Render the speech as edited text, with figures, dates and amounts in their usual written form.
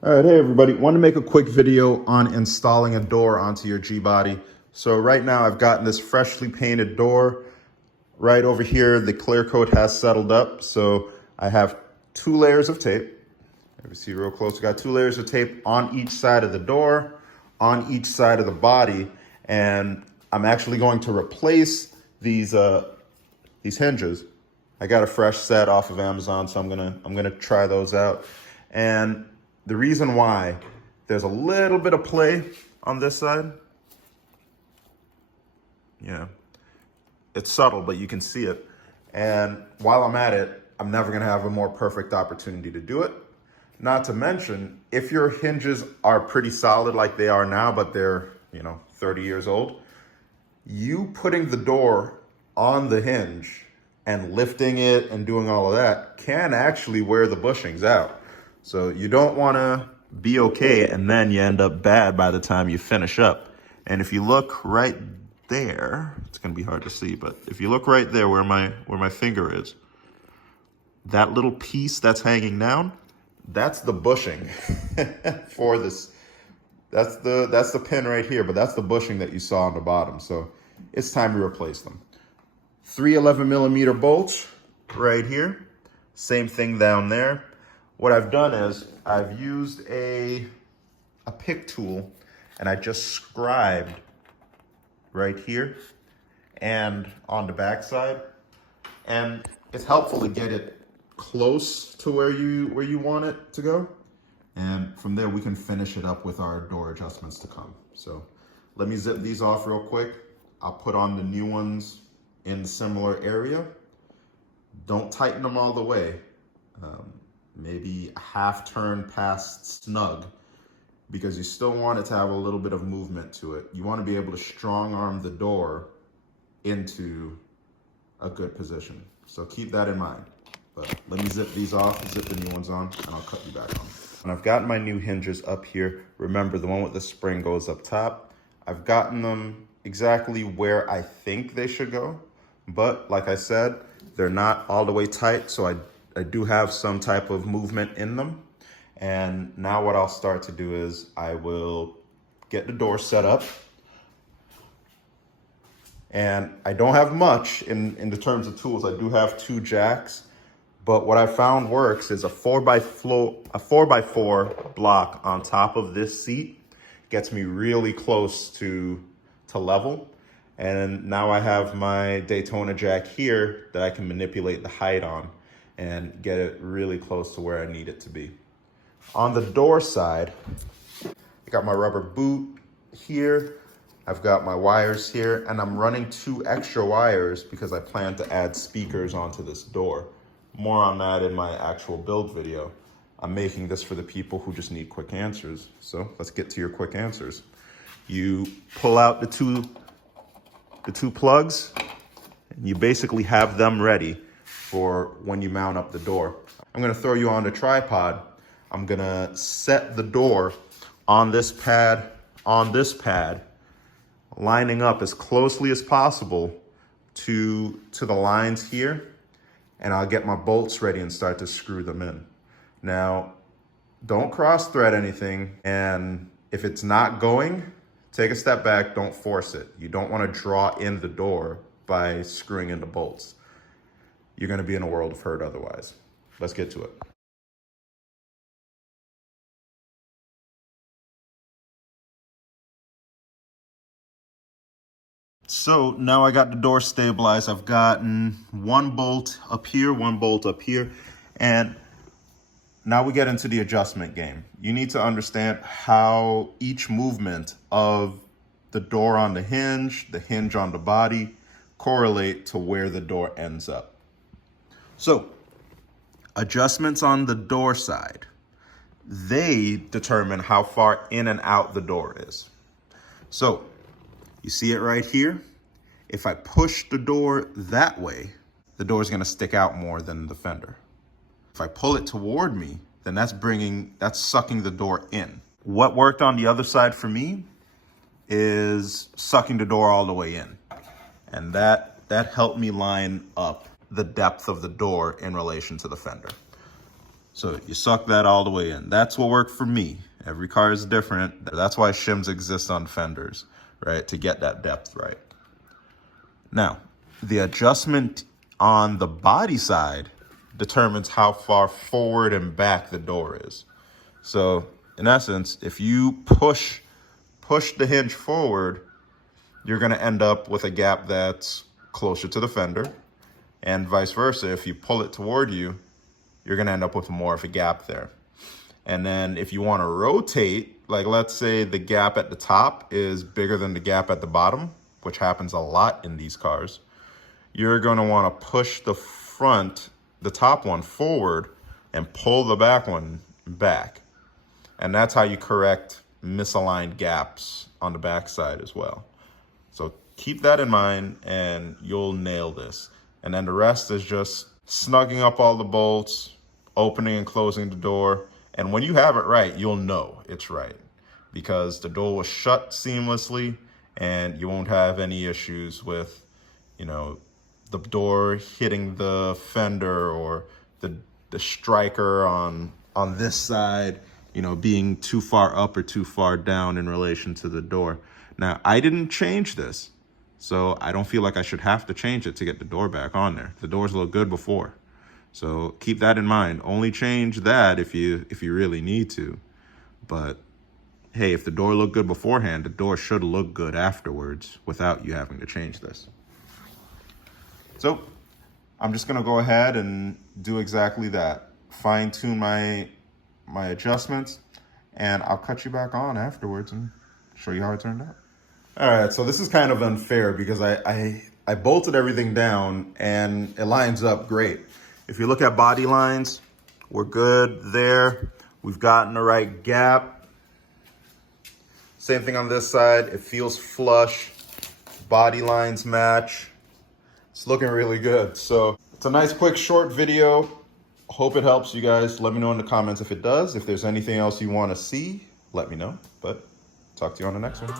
All right, hey everybody. Want to make a quick video on installing a door onto your G-body. So right now I've gotten this freshly painted door. Right over here, the clear coat has settled up. So I have 2 layers of tape. If you see real close, I got 2 layers of tape on each side of the door, on each side of the body. And I'm actually going to replace these hinges. I got a fresh set off of Amazon, so I'm gonna try those out. And the reason why, there's a little bit of play on this side. Yeah, it's subtle, but you can see it. And while I'm at it, I'm never gonna have a more perfect opportunity to do it. Not to mention, if your hinges are pretty solid like they are now, but they're 30 years old, you putting the door on the hinge and lifting it and doing all of that can actually wear the bushings out. So you don't want to be okay and then you end up bad by the time you finish up. And if you look right there, it's going to be hard to see, but if you look right there where my finger is, that little piece that's hanging down, that's the bushing for this. That's the pin right here, but that's the bushing that you saw on the bottom. So it's time to replace them. 3 11mm bolts right here. Same thing down there. What I've done is I've used a pick tool and I just scribed right here and on the back side. And it's helpful to get it close to where you want it to go. And from there we can finish it up with our door adjustments to come. So let me zip these off real quick. I'll put on the new ones in the similar area. Don't tighten them all the way. Maybe a half turn past snug, because you still want it to have a little bit of movement to it. You want to be able to strong arm the door into a good position. So keep that in mind. But let me zip these off, zip the new ones on, and I'll cut you back on. And I've gotten my new hinges up here. Remember, the one with the spring goes up top. I've gotten them exactly where I think they should go. But like I said, they're not all the way tight, so I do have some type of movement in them. And now what I'll start to do is I will get the door set up. And I don't have much in the terms of tools. I do have 2 jacks, but what I found works is a 4x4 block on top of this seat gets me really close to level. And now I have my Daytona jack here that I can manipulate the height on and get it really close to where I need it to be. On the door side, I got my rubber boot here. I've got my wires here, and I'm running 2 extra wires because I plan to add speakers onto this door. More on that in my actual build video. I'm making this for the people who just need quick answers. So let's get to your quick answers. You pull out the two plugs, and you basically have them ready for when you mount up the door. I'm gonna throw you on the tripod. I'm gonna set the door on this pad, lining up as closely as possible to the lines here, and I'll get my bolts ready and start to screw them in. Now, don't cross thread anything, and if it's not going, take a step back, don't force it. You don't want to draw in the door by screwing in the bolts. You're going to be in a world of hurt otherwise. Let's get to it. So now I got the door stabilized. I've gotten 1 bolt up here, 1 bolt up here, and now we get into the adjustment game. You need to understand how each movement of the door on the hinge on the body, correlate to where the door ends up. So, adjustments on the door side, they determine how far in and out the door is. So, you see it right here? If I push the door that way, the door is going to stick out more than the fender. If I pull it toward me, then that's sucking the door in. What worked on the other side for me is sucking the door all the way in. And that helped me line up the depth of the door in relation to the fender. So you suck that all the way in. That's what worked for me. Every car is different. That's why shims exist on fenders, right? To get that depth right. Now, the adjustment on the body side determines how far forward and back the door is. So in essence, if you push the hinge forward, you're gonna end up with a gap that's closer to the fender, and vice versa. If you pull it toward you, you're gonna end up with more of a gap there. And then if you wanna rotate, like let's say the gap at the top is bigger than the gap at the bottom, which happens a lot in these cars, you're gonna wanna push the front, the top one forward and pull the back one back. And that's how you correct misaligned gaps on the back side as well. So keep that in mind and you'll nail this. And then the rest is just snugging up all the bolts, opening and closing the door. And when you have it right, you'll know it's right because the door will shut seamlessly and you won't have any issues with, you know, the door hitting the fender or the striker on this side, you know, being too far up or too far down in relation to the door. Now, I didn't change this, so I don't feel like I should have to change it to get the door back on there. The doors look good before. So keep that in mind. Only change that if you really need to. But hey, if the door looked good beforehand, the door should look good afterwards without you having to change this. So I'm just gonna go ahead and do exactly that. Fine tune my adjustments, and I'll cut you back on afterwards and show you how it turned out. All right, so this is kind of unfair because I bolted everything down and it lines up great. If you look at body lines, we're good there. We've gotten the right gap. Same thing on this side. It feels flush. Body lines match. It's looking really good. So it's a nice, quick, short video. Hope it helps you guys. Let me know in the comments if it does. If there's anything else you want to see, let me know. But talk to you on the next one.